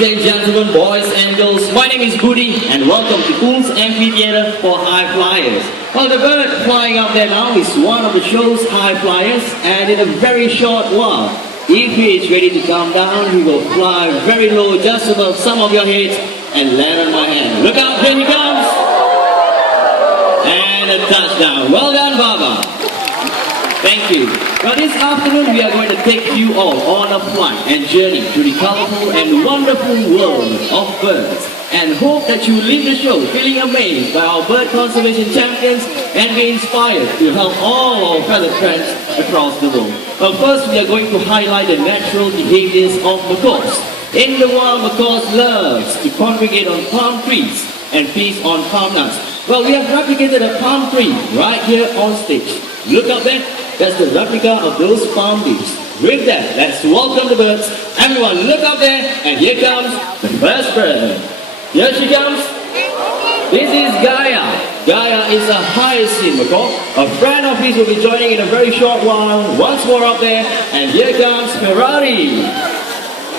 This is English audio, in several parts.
Ladies and gentlemen, boys and girls, my name is Budi and welcome to Cool's Amphitheater for High Flyers. Well, the bird flying up there now is one of the show's high flyers, and in a very short while, if he is ready to come down, he will fly very low just above some of your heads and land on my hand. Look out, here he comes! And a touchdown. Well done, Baba. Thank you. Now this afternoon we are going to take you all on a flight and journey to the colorful and wonderful world of birds, and hope that you leave the show feeling amazed by our bird conservation champions and be inspired to help all our fellow friends across the world. Well, first we are going to highlight the natural behaviors of macaws. In the wild, macaws loves to congregate on palm trees and feast on palm nuts. Well, we have replicated a palm tree right here on stage. Look up there. That's the replica of those palm leaves. With that, let's welcome the birds. Everyone look up there, and here comes the first bird. Here she comes. This is Gaia. Gaia is a hyacinth macaw. A friend of his will be joining in a very short while. Once more up there, and here comes Ferrari.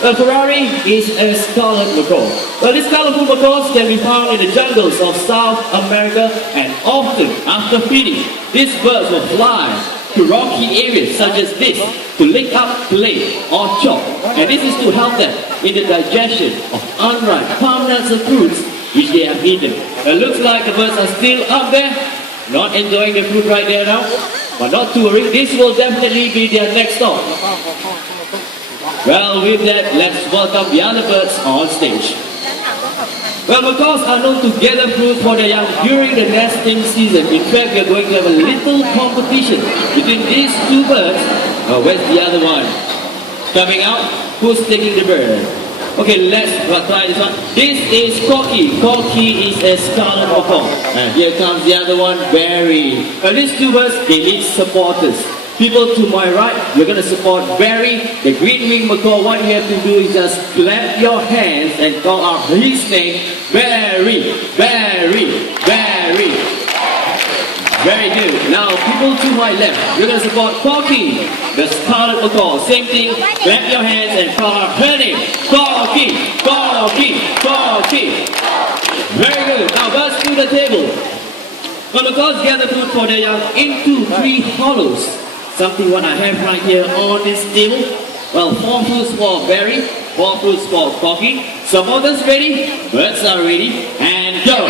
A Ferrari is a scarlet macaw. Well, these colorful macaws can be found in the jungles of South America, and often after feeding, these birds will fly to rocky areas such as this to lick up, play or chop, and this is to help them in the digestion of unripe palm nuts and fruits which they have eaten. It looks like the birds are still up there, not enjoying the fruit right there now, but not to worry, this will definitely be their next stop. Well, with that, let's welcome the other birds on stage. Well, macaws are known to gather fruit for their young during the nesting season. In fact, we are going to have a little competition between these two birds. Oh, where's the other one? Coming out? Who's taking the bird? Okay, let's try this one. This is Corky. Corky is a scarlet macaw. And here comes the other one, Barry. These two birds, they need supporters. People to my right, you're going to support Barry, the green-winged macaw. What you have to do is just clap your hands and call out his name, Barry, Barry, Barry. Very good. Now, people to my left, you're going to support Corky, the scarlet macaw. Same thing, clap your hands and call out her name, Corky, Corky, Corky. Very good. Now, birds to the table. Well, macaws gather food for their young into 3 hollows. Something what I have right here on this table. Well, 4 fruits for Barry, 4 fruits for Corky. Supporters ready? Birds are ready, and go!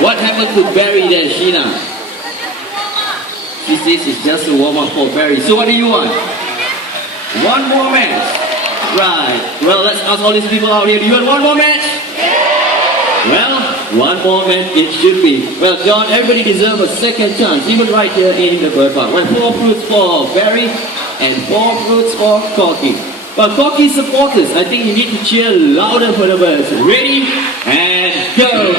What happened to Barry there, Sheena? She says it's just a warm-up for Barry. So what do you want? One more match? Right. Well, let's ask all these people out here. Do you want one more match? Well, one more match it should be. Well, John, everybody deserves a second chance, even right here in the bird park. Well, 4 fruits for Barry and 4 fruits for Corky. Well, Corky supporters, I think you need to cheer louder for the birds. Ready? And go!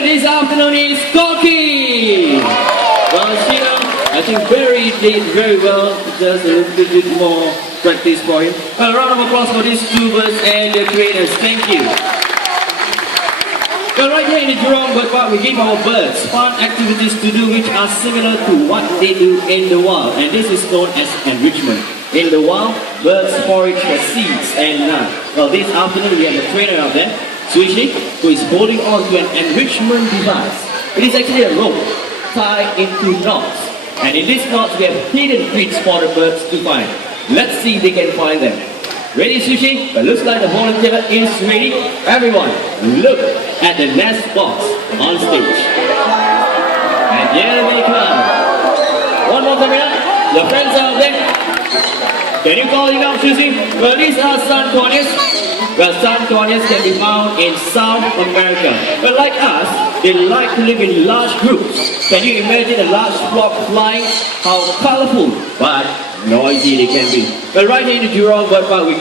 This afternoon is Corky. Well, Sheena, I think Barry did very well. Just a little bit more practice for him. Well, a round of applause for these two birds and their trainers. Thank you. Well, right here in the Jurong Bird Park, we give our birds fun activities to do which are similar to what they do in the wild, and this is known as enrichment. In the wild, birds forage for seeds and nuts. Well, this afternoon we have a trainer out there, Sushi, who is holding on to an enrichment device. It is actually a rope tied into knots. And in these knots we have hidden treats for the birds to find. Let's see if they can find them. Ready, Sushi? It looks like the volunteer is ready. Everyone, look at the nest box on stage. And here they come. One more coming up. Your friends are out there. Can you call it out, Sushi? Well, these are sun corneas. Well, sanctuaries can be found in South America. But like us, they like to live in large groups. Can you imagine a large flock flying? How colorful, but noisy they can be. But right here in the Jurong Bird Park,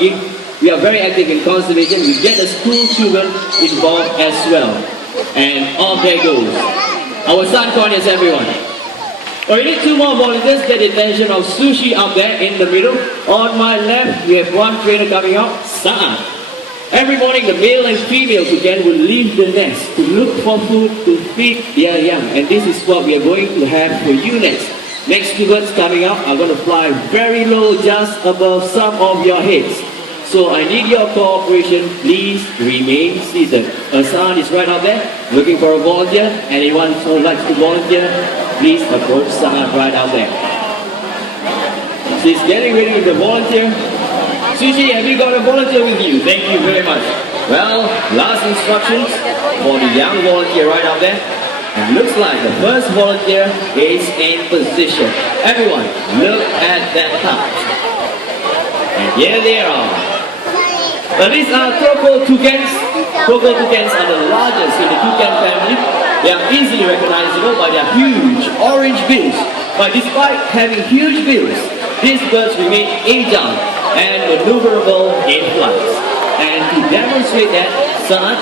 we are very active in conservation. We get the school children involved as well. And off there goes. Our sanctuaries, everyone. Oh, we need two more volunteers. Get the attention of Sushi up there in the middle. On my left, we have one trainer coming up, saадц. Every morning, the male and female together will leave the nest to look for food to feed their young. And this is what we are going to have for you next. Next two birds coming up are going to fly very low, just above some of your heads. So I need your cooperation. Please remain seated. Hassan is right out there, looking for a volunteer. Anyone who likes to volunteer, please approach Saad right out there. She's getting ready to volunteer. Sushi, have you got a volunteer with you? Thank you very much. Well, last instructions for the young volunteer right out there. It looks like the first volunteer is in position. Everyone, look at that card. And here they are. Now these are Croco toucans. Croco toucans are the largest in the toucan family. They are easily recognizable by their huge orange bills. But despite having huge bills, these birds remain agile and maneuverable in flight. And to demonstrate that, saадц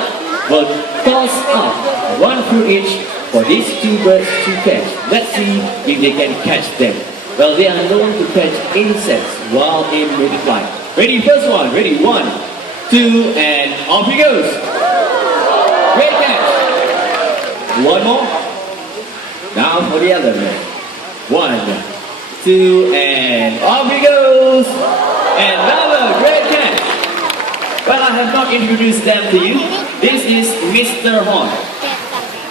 will toss up one fruit each for these two birds to catch. Let's see if they can catch them. Well, they are known to catch insects while in mid-flight. Ready, first one. Ready, 1, 2, and off he goes. Great catch. One more. Now for the other man. 1, 2, and off he goes. Another great catch. Well, I have not introduced them to you. This is Mr. Horn.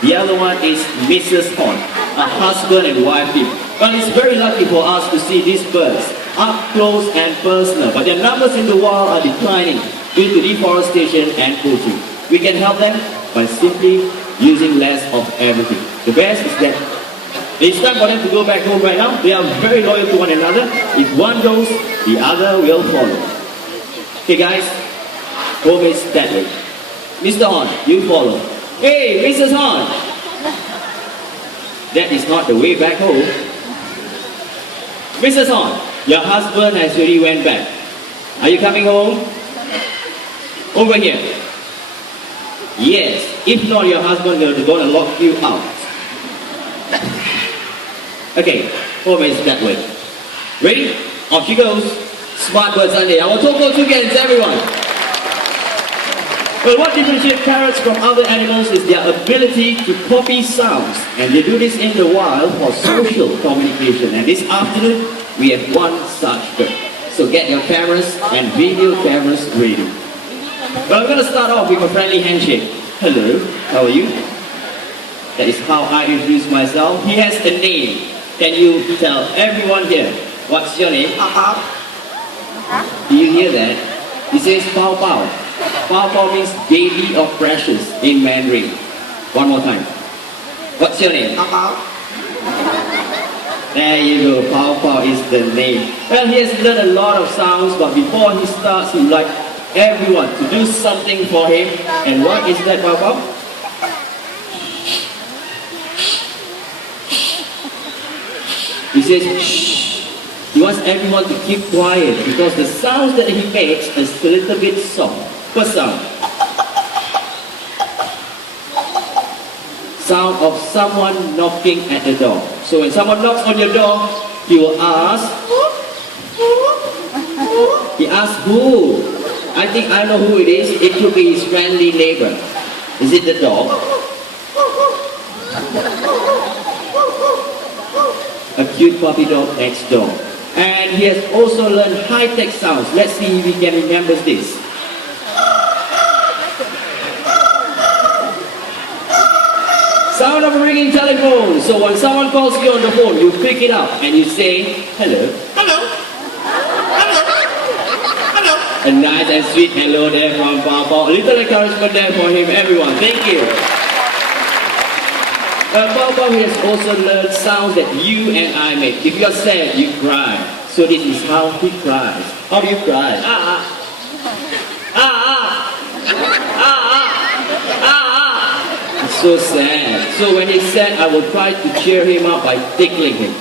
The other one is Mrs. Horn, a husband and wife team. Well, it's very lucky for us to see these birds up close and personal. But their numbers in the wild are declining due to deforestation and poaching. We can help them by simply using less of everything. The best is that it's time for them to go back home right now. They are very loyal to one another. If one goes, the other will follow. Okay guys, home is that way. Mr. Horn, you follow. Hey, Mrs. Horn! That is not the way back home. Mrs. Horn, your husband has already went back. Are you coming home? Over here. Yes, if not, your husband is going to lock you out. Okay, home is that way. Ready? Off she goes. Smart Bird Sunday. Our Croco toucans, everyone. Well, what differentiates parrots from other animals is their ability to copy sounds. And they do this in the wild for social communication. And this afternoon, we have one such bird. So get your cameras and video cameras ready. Well, I'm going to start off with a friendly handshake. Hello, how are you? That is how I introduce myself. He has a name. Can you tell everyone here, what's your name? Do you hear that? He says Pao Pao. Pao Pao means baby or precious in Mandarin. One more time. What's your name? Pao Pao. There you go, Pao Pao is the name. Well, he has learned a lot of sounds, but before he starts, he would like everyone to do something for him. And what is that, Pao Pao? He says, shh. He wants everyone to keep quiet because the sounds that he makes is a little bit soft. What sound? Sound of someone knocking at the door. So when someone knocks on your door, he will ask, he asks who? I think I know who it is. It could be his friendly neighbor. Is it the dog? A cute puppy dog next door. And he has also learned high-tech sounds. Let's see if he can remember this. Sound of a ringing telephone. So when someone calls you on the phone, you pick it up and you say, hello. Hello. Hello. Hello. A nice and sweet hello there from Pao. A little encouragement there for him, everyone. Thank you. Pao has also learned sounds that you and I make. If you're sad, you cry. So this is how he cries. How do you cry? Ah, ah. Ah, ah. So sad. So when he's sad, I will try to cheer him up by tickling him.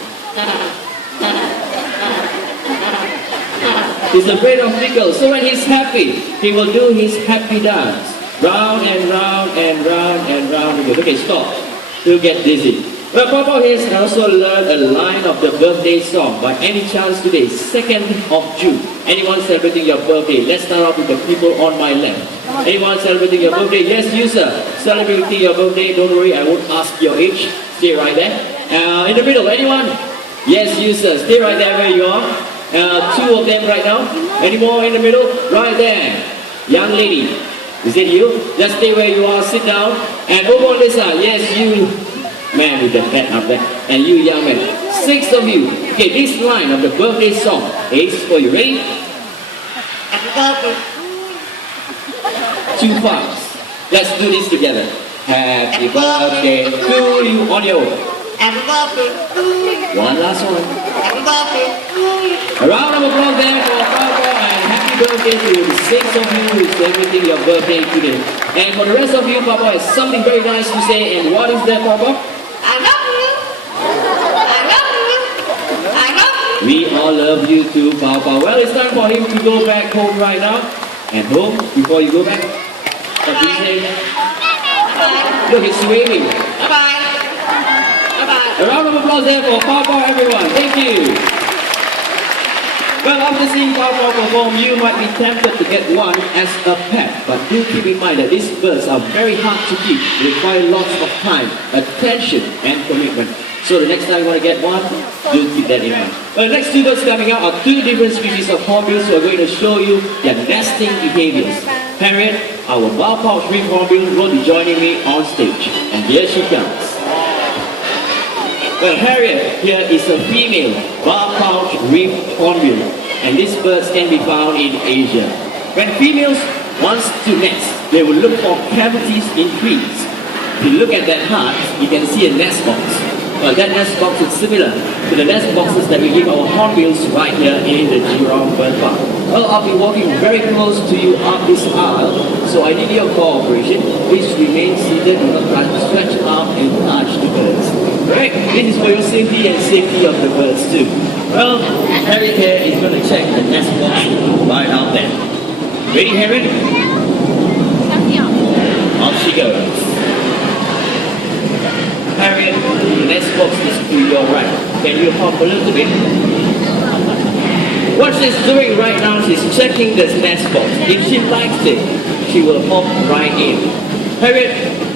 He's afraid of tickles. So when he's happy, he will do his happy dance. Round and round and round and round again. Okay, stop. He'll get dizzy. Well, Papa has also learned a line of the birthday song. By any chance today, 2nd of June. Anyone celebrating your birthday? Let's start off with the people on my left. Anyone celebrating your birthday? Yes, you sir. Celebrating your birthday, don't worry, I won't ask your age. Stay right there. In the middle, anyone? Yes, you sir. Stay right there where you are. 2 of them right now. Any more in the middle? Right there. Young lady. Is it you? Just stay where you are, sit down. And over on this side, yes, you man with the hat up there. And you young man. 6 of you. Okay, this line of the birthday song is for you. Ready? Too fast. Let's do this together. Happy birthday to you on your own. One last one. A round of applause there for Papa and happy birthday to the 6 of you who is celebrating your birthday today. And for the rest of you, Papa has something very nice to say. And what is that, Papa? I love you. I love you. I love you. We all love you too, Papa. Well, it's time for him to go back home right now. And home, before you go back, what do you say? Bye. Look, he's waving. Bye. Bye. A round of applause there for Papa, everyone. Thank you. Well, after seeing Papa perform, you might be tempted to get one as a pet. But do keep in mind that these birds are very hard to keep. They require lots of time, attention, and commitment. So the next time you want to get one, do keep that in mind. Well, the next 2 birds coming out are 2 different species of hornbills who are going to show you their nesting behaviors. Harriet, our bar-pouch reef hornbill, will be joining me on stage. And here she comes. Well, Harriet here is a female bar-pouch reef hornbill, and these birds can be found in Asia. When females want to nest, they will look for cavities in trees. If you look at that heart, you can see a nest box. That nest box is similar to the nest boxes that we give our hornbills right here in the Jurong Bird Park. Well, I'll be walking very close to you up this aisle, so I need your cooperation. Please remain seated, do not try to stretch out and touch the birds. Right? This is for your safety and safety of the birds too. Well, Harriet here is going to check the nest box right out there. Ready, Harriet? Off she goes. Harriet, the nest box is to your right. Can you hop a little bit? What she's doing right now, she's checking this nest box. If she likes it, she will hop right in. Harriet,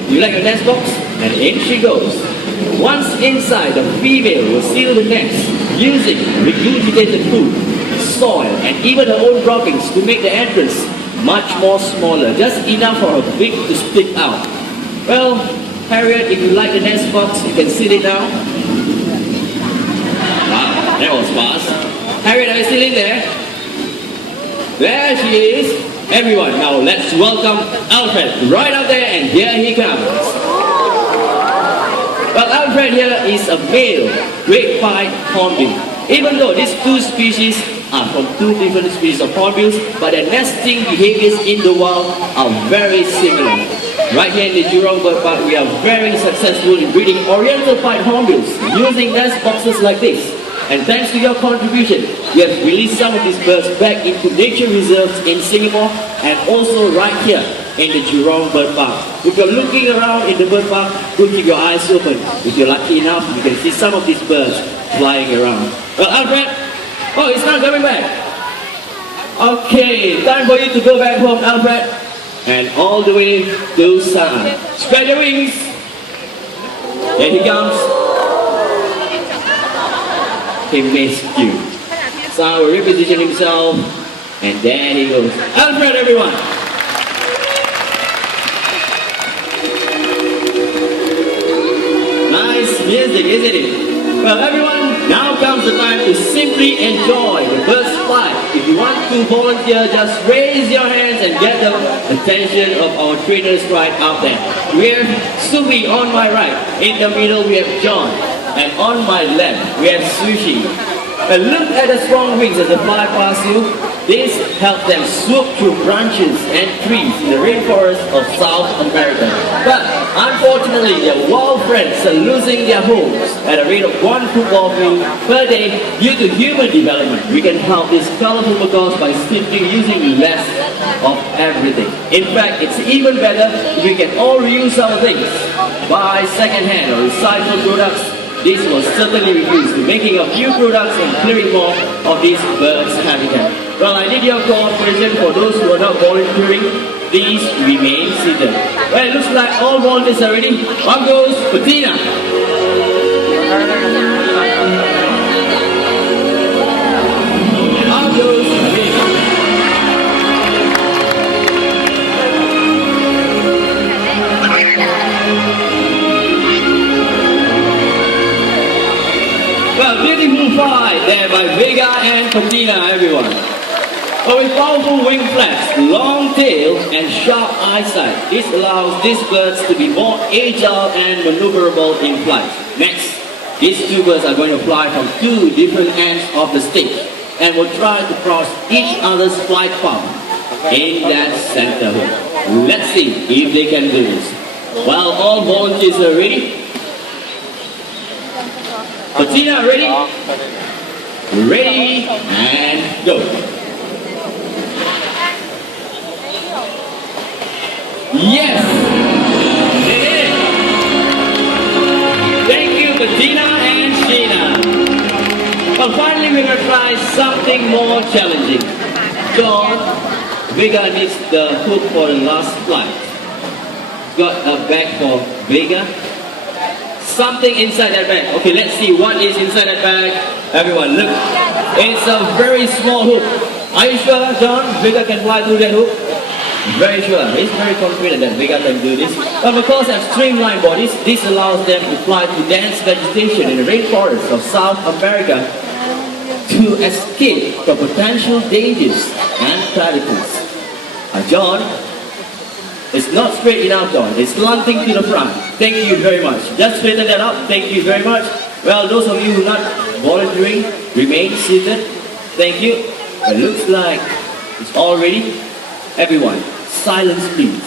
you like your nest box? And in she goes. Once inside, the female will seal the nest using regurgitated food, soil, and even her own droppings to make the entrance much more smaller, just enough for her beak to stick out. Well, Harriet, if you like the nest box, you can sit it down. Wow, that was fast. Harriet, are you still in there? There she is. Everyone, now let's welcome Alfred right up there, and here he comes. Well, Alfred here is a male great white hornbill. Even though these 2 species are from 2 different species of hornbills, but their nesting behaviors in the wild are very similar. Right here in the Jurong Bird Park, we are very successful in breeding oriental pied hornbills using nest boxes like this. And thanks to your contribution, we have released some of these birds back into nature reserves in Singapore and also right here in the Jurong Bird Park. If you're looking around in the bird park, do keep your eyes open. If you're lucky enough, you can see some of these birds flying around. Well, Alfred, oh, it's not coming back. Okay, time for you to go back home, Alfred. And all the way to San. Spread your wings. There he comes. He missed you. San will reposition himself. And there he goes. Alfred, everyone. Nice music, isn't it? Well, everyone, now comes the time to simply enjoy the bird's flight. If you want to volunteer, just raise your hands and get the attention of our trainers right out there. We have Subi on my right. In the middle, we have John. And on my left, we have Sushi. And look at the strong wings as they fly past you. This helps them swoop through branches and trees in the rainforest of South America. But Unfortunately, their wild friends are losing their homes at a rate of one football field per day due to human development. We can help these colorful macaws by simply using less of everything. In fact, it's even better if we can all reuse our things. Buy second-hand or recycled products. This will certainly reduce to making of new products and clearing more of these birds' habitat. Well, I need your cooperation for those who are not volunteering. Please remain seated. Well, it looks like all volunteers are ready. Up goes Patina. Up goes Patina. Well, beautiful fight there by Vega and Patina, everyone. But with powerful wing flaps, long tail, and sharp eyesight, this allows these birds to be more agile and maneuverable in flight. Next, these two birds are going to fly from two different ends of the stick and will try to cross each other's flight path in that center hook. Let's see if they can do this. Well, all volunteers are ready. Patina, ready? Ready and go. Yes! They did it! Thank you, Patina and Sheena. Well, finally we're going to try something more challenging. John, Vega needs the hook for the last flight. Got a bag for Vega. Something inside that bag. Okay, let's see what is inside that bag. Everyone, look. It's a very small hook. Are you sure, John? Vega can fly through that hook? Very sure. He's very confident that Vega can do this. But because they have streamlined bodies, this allows them to fly through dense vegetation in the rainforests of South America to escape from potential dangers and predators. John, it's not straight enough, John. It's slanting to the front. Thank you very much. Just straighten that up. Thank you very much. Well, those of you who are not volunteering, remain seated. Thank you. It looks like it's all ready. Everyone, silence please.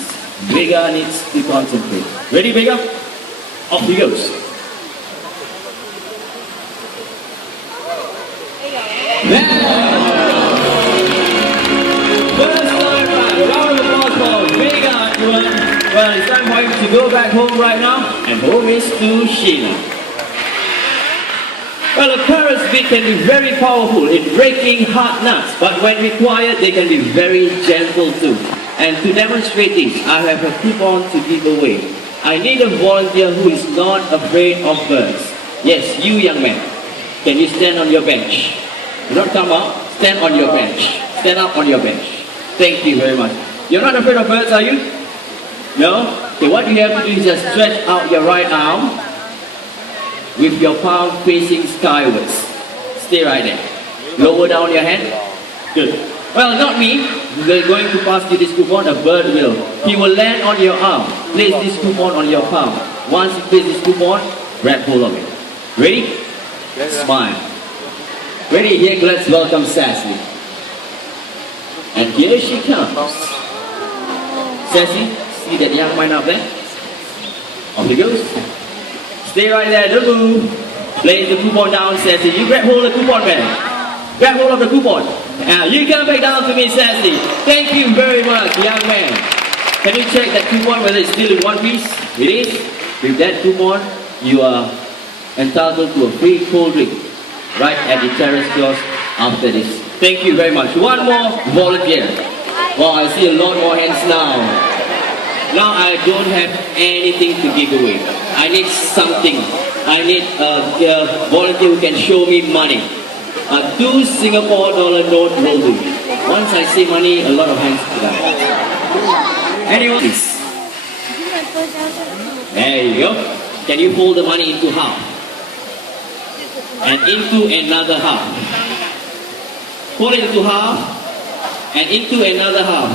Vega needs to concentrate. Ready, Vega? Off he goes. First time round. A round of applause for Vega, everyone. Well, it's time for him to go back home right now. And home is to Sheena. Well, a parrot's beak can be very powerful in breaking hard nuts, but when required, they can be very gentle too. And to demonstrate this, I have a coupon to give away. I need a volunteer who is not afraid of birds. Yes, you young man. Can you stand on your bench? Do not come up, stand on your bench. Stand up on your bench. Thank you very much. You're not afraid of birds, are you? No? Okay, what you have to do is just stretch out your right arm with your palm facing skywards. Stay right there. Lower down your hand. Good. Well, not me. We're going to pass you this coupon. A bird will. He will land on your arm. Place this coupon on your palm. Once you place this coupon, grab hold of it. Ready? Smile. Ready? Here, let's welcome Sassy. And here she comes. Sassy, see that young man up there? Off he goes. Stay right there, don't move. Place the coupon down, Sassy. You grab hold of the coupon, man. Grab hold of the coupon. Now, you come back down to me, Sassy. Thank you very much, young man. Can you check that coupon whether it's still in one piece? It is. With that coupon, you are entitled to a free cold drink right at the terrace kiosk after this. Thank you very much. One more volunteer. Wow, I see a lot more hands now. Now I don't have anything to give away. I need something. I need a volunteer who can show me money. A $2 Singapore note will do. Once I say money, a lot of hands go up. Anyone? Please. There you go. Can you fold the money into half? And into another half. Fold it into half. And into another half.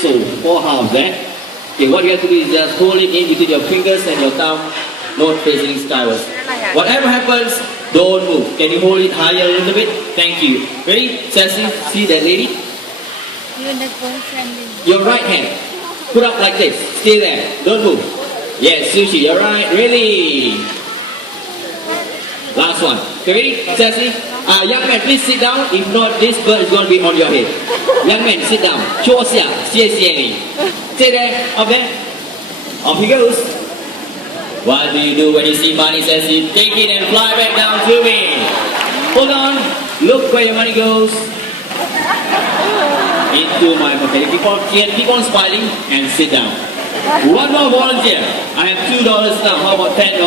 So, 4 halves there. Okay, what you have to do is just hold it in between your fingers and your thumb, not facing skywards. Whatever happens, don't move. Can you hold it higher a little bit? Thank you. Ready? Sassy, see that lady? Your right hand. Put up like this. Stay there. Don't move. Yes, sushi. All right, really. Last one. Okay, ready? Sassy? Young man, please sit down. If not, this bird is going to be on your head. Young man, sit down. 坐下，谢谢你. Sit there, up there. Off he goes. What do you do when you see money, Sassy? Take it and fly back down to me. Hold on. Look where your money goes. Into my pocket. Keep on smiling and sit down. One more volunteer. I have $2 now. How about $10?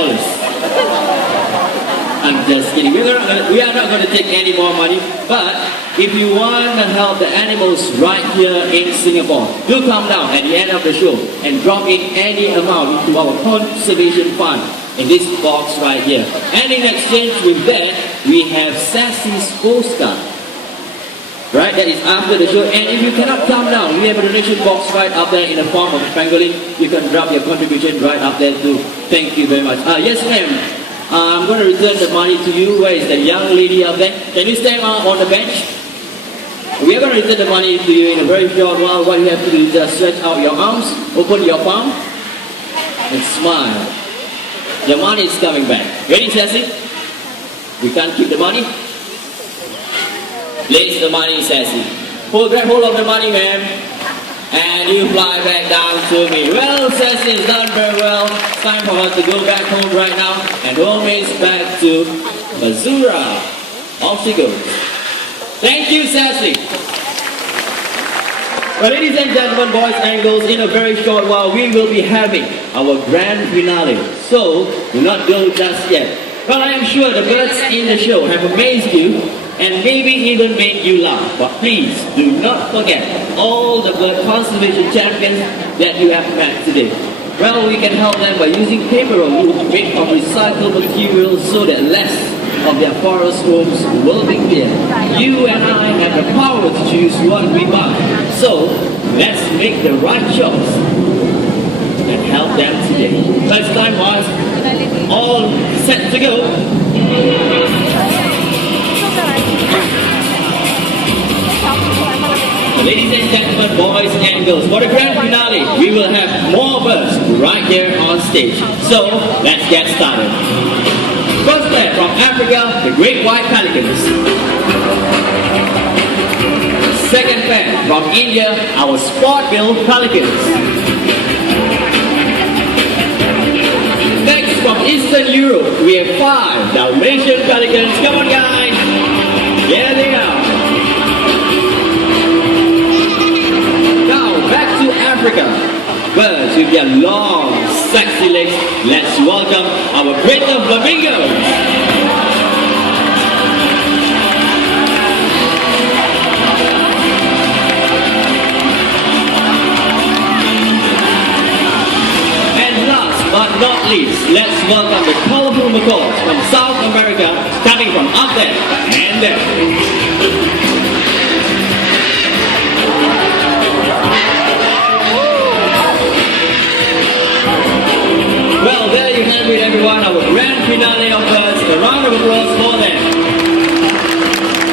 I'm just kidding. We are not going to take any more money. But if you want to help the animals right here in Singapore, do come down at the end of the show and drop in any amount into our conservation fund in this box right here. And in exchange with that, we have Sassy's postcard. Right, that is after the show. And if you cannot come down, we have a donation box right up there in the form of a pangolin. You can drop your contribution right up there too. Thank you very much. Yes, ma'am. I'm going to return the money to you. Where is the young lady up there? Can you stand up on the bench? We are going to return the money to you in a very short while. What you have to do is just stretch out your arms, open your palm, and smile. The money is coming back. Ready, Sassy? We can't keep the money. Place the money, Sassy. Grab hold of the money, ma'am. And you fly back down to me. Well, Sassy has done very well. It's time for her to go back home right now. And home is back to Missouri. Off she goes. Thank you, Sassy. Well, ladies and gentlemen, boys and girls, in a very short while, we will be having our grand finale. So, do not go just yet. Well, I am sure the birds in the show have amazed you and maybe even made you laugh. But please do not forget all the bird conservation champions that you have met today. Well, we can help them by using paper or wood made from recycled materials so that less of their forest homes will be cleared. You and I have the power to choose what we buy. So, let's make the right choice and help them today. First time was all set to go. Ladies and gentlemen, boys and girls, for the grand finale, we will have more birds right here on stage. So, let's get started. First pair from Africa, the great white pelicans. Second pair from India, our spot-billed pelicans. Next, from Eastern Europe, we have 5 Dalmatian pelicans. Come on, guys. Here they are. Now, back to Africa. Birds with their long, sexy legs. Let's welcome our greater flamingos. But not least, let's welcome the colorful macaws from South America, coming from up there and there. Well, there you have it, everyone, our grand finale of birds. A round of applause for them.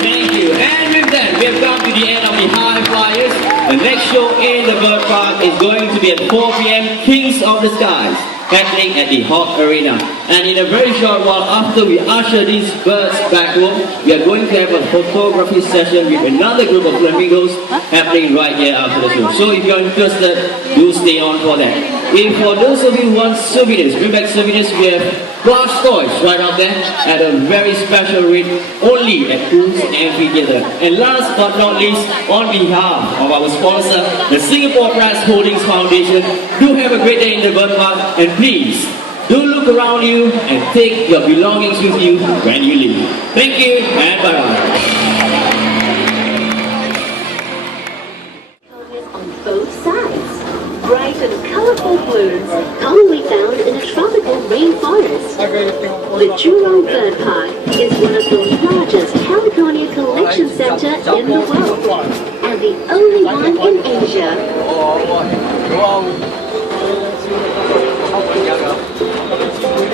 Thank you. And with that, we have come to the end of the High Flyers. The next show in the bird park is going to be at 4 p.m. Kings of the Skies, happening at the Hawk Arena. And in a very short while after we usher these birds back home, we are going to have a photography session with another group of flamingos happening right here after the show. So if you're interested, do stay on for that. If for those of you who want souvenirs, bring back souvenirs, we have plush toys right out there at a very special rate only at Pools Amphitheatre. And last but not least, on behalf of our sponsor, the Singapore Press Holdings Foundation, do have a great day in the bird park, and please do look around you and take your belongings with you when you leave. Thank you and bye-bye. On both sides, bright and colorful blooms commonly found in a tropical rainforest. The Jurong Bird Park is one of the largest California collection center in the world, and the only one in Asia. Hãy subscribe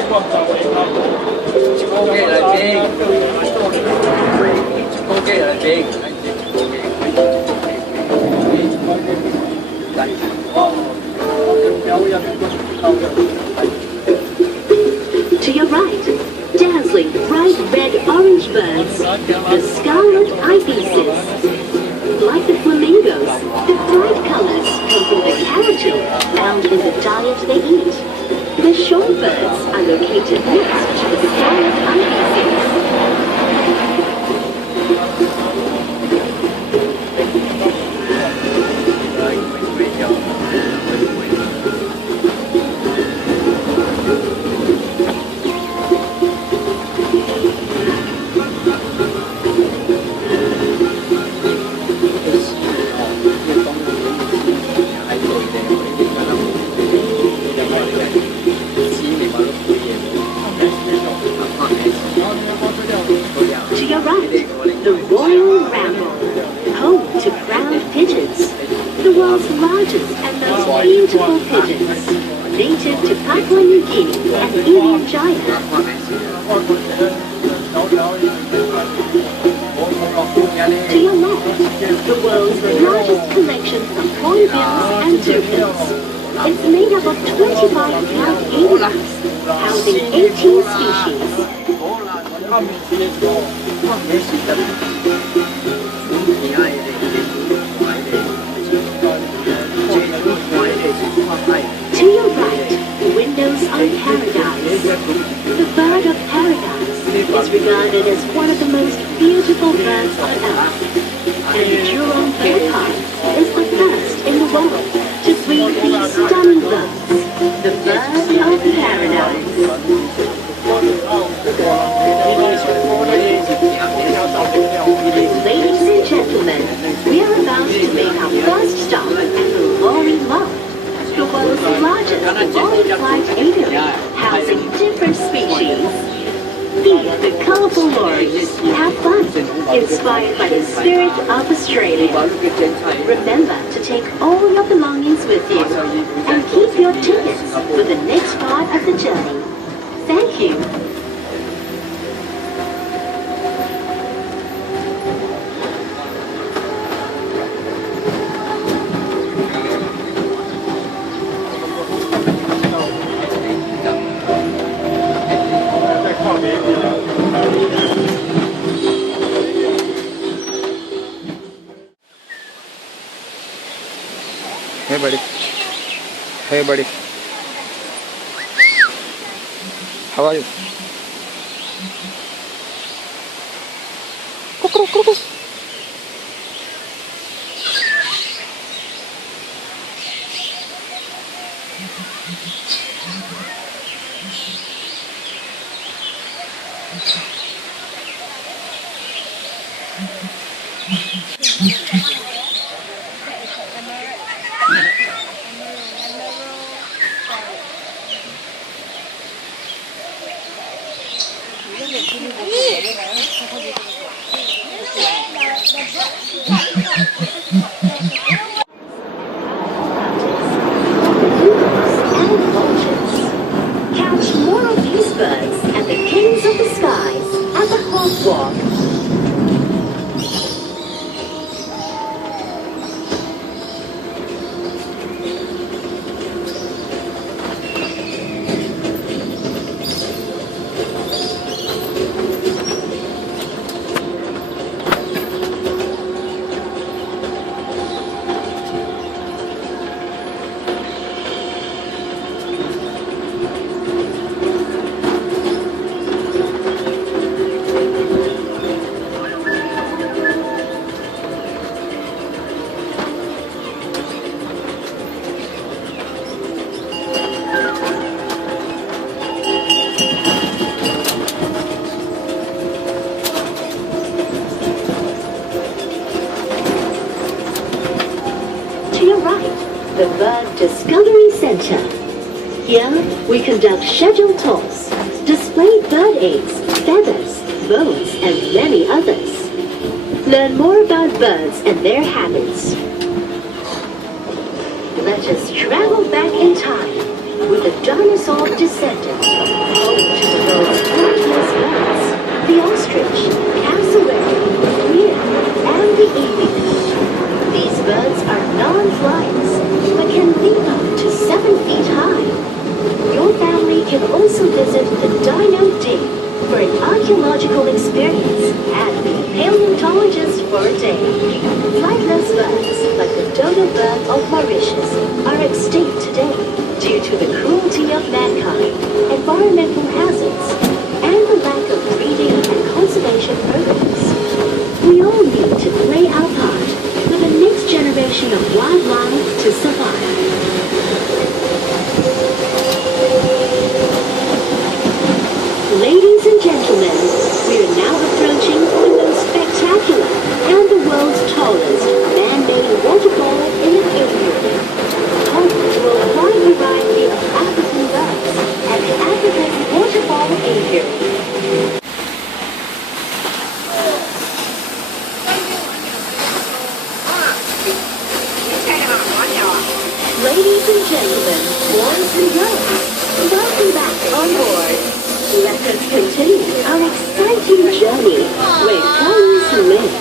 cho kênh Ghiền Mì Gõ để không bỏ lỡ những video hấp dẫn. like the flamingos, the bright colors come from the keratin found in the diet they eat. The shorebirds are located next to the scarlet ibis's. To your right, the Royal Ramble, home to ground pigeons, the world's largest and most beautiful pigeons, native to Papua New Guinea and Indian China. To your left, the world's largest collection of hornbills and toucans. It's made up of 25 plant animals, housing 18 species. To your right, windows on paradise. The bird of paradise is regarded as one of the most beautiful birds on earth. And the Jurong bird park is the first in the world to breed these stunning birds. The bird of paradise. Ladies and gentlemen, we are about to make our first stop at the Roaring Loft, the world's largest long-flight aviary, housing different species. Meet the colorful lorries, have fun, inspired by the spirit of Australia. Remember to take all your belongings with you and keep your tickets for the next part of the journey. Thank you. Hey buddy. Hey buddy. How are you? Catch more of these birds and the kings of the skies at the Hawk Walk. To your right, the Bird Discovery Center. Here, we conduct scheduled tours, display bird eggs, feathers, bones, and many others. Learn more about birds and their habits. Let us travel back in time with the dinosaur descendant, home to the world's largest birds, the ostrich, cassowary, quail, and the emu. These birds are non-flyers, but can leap up to 7 feet high. Your family can also visit the Dino Dig for an archaeological experience and be a paleontologist for a day. Flightless birds, like the dodo bird of Mauritius, are extinct today due to the cruelty of mankind, environmental hazards, and the lack of breeding and conservation programs. We all need to play our part for the next generation of wildlife to survive. Ladies and gentlemen, we are now approaching the most spectacular and the world's tallest man-made waterfall in the aviary. Home to a wide variety of African birds at the African Waterfall Aviary. Ladies and gentlemen, boys and girls, welcome back on board. Let us continue our exciting journey where colors live.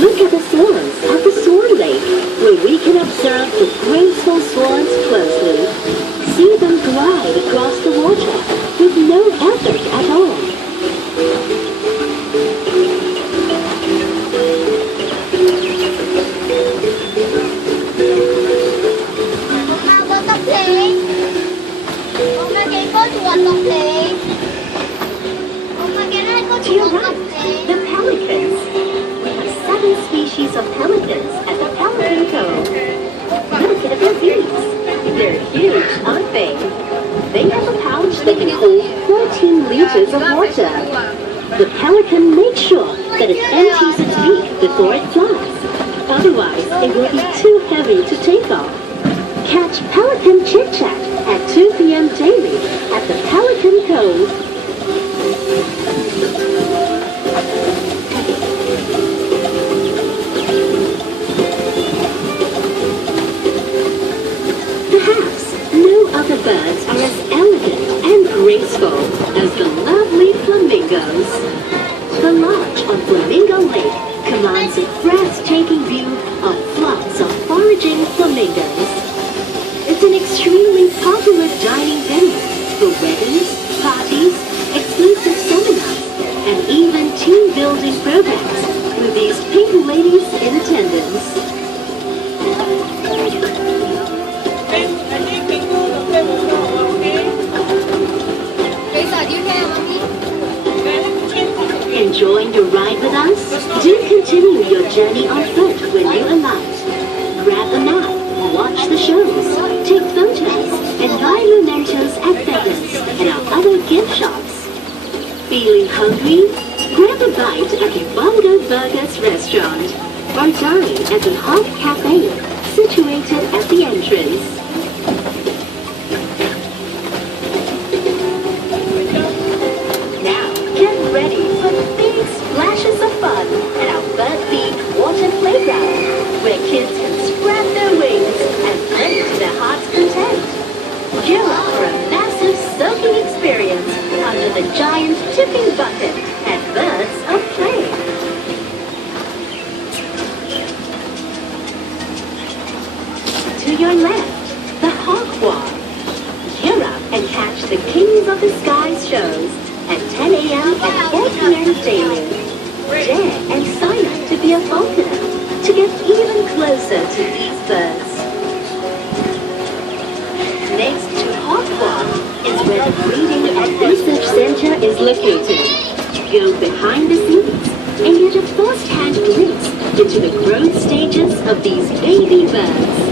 Look at the swans at the Swan Lake, where we can observe the graceful swans closely. See them glide across the water with no effort at all. To your right, the pelicans. We have 7 species of pelicans at the Pelican Cove. Look at their beaks. They're huge, aren't they? They have a pouch that can hold 14 liters of water. The pelican makes sure that it empties its beak before it flies. Otherwise, it will be too heavy to take off. Catch Pelican Chit Chat at 2 p.m. daily at the Pelican Cove. Perhaps no other birds are as elegant and graceful as the lovely flamingos. The lodge on Flamingo Lake commands a breathtaking view of flocks of foraging flamingos. It's an extremely popular dining venue for weddings, parties, exclusive seminars, and even team-building programs with these pink ladies in attendance. Enjoying the ride with us? Do continue your journey on foot when you alight. Grab a map, watch the shows, take photos, and buy mementos at Beggars and our other gift shops. Feeling hungry? Grab a bite at the Bongo Burgers restaurant or dine at the Hop Cafe situated at the entrance. Now get ready for big splashes of fun at our bird-themed water playground where kids can spread their wings and play to their heart's content. Gear up for a massive soaking experience under the giant tipping bucket at Birds of Play. To your left, the Hawk Walk. Gear up and catch the Kings of the Skies shows at 10 a.m. and 4 p.m. daily. Dare and sign up to be a falconer to get even closer to these birds. Next to Hawk Walk is where the Breeding and Research Center is located. Go behind the scenes and get a first-hand glimpse into the growth stages of these baby birds.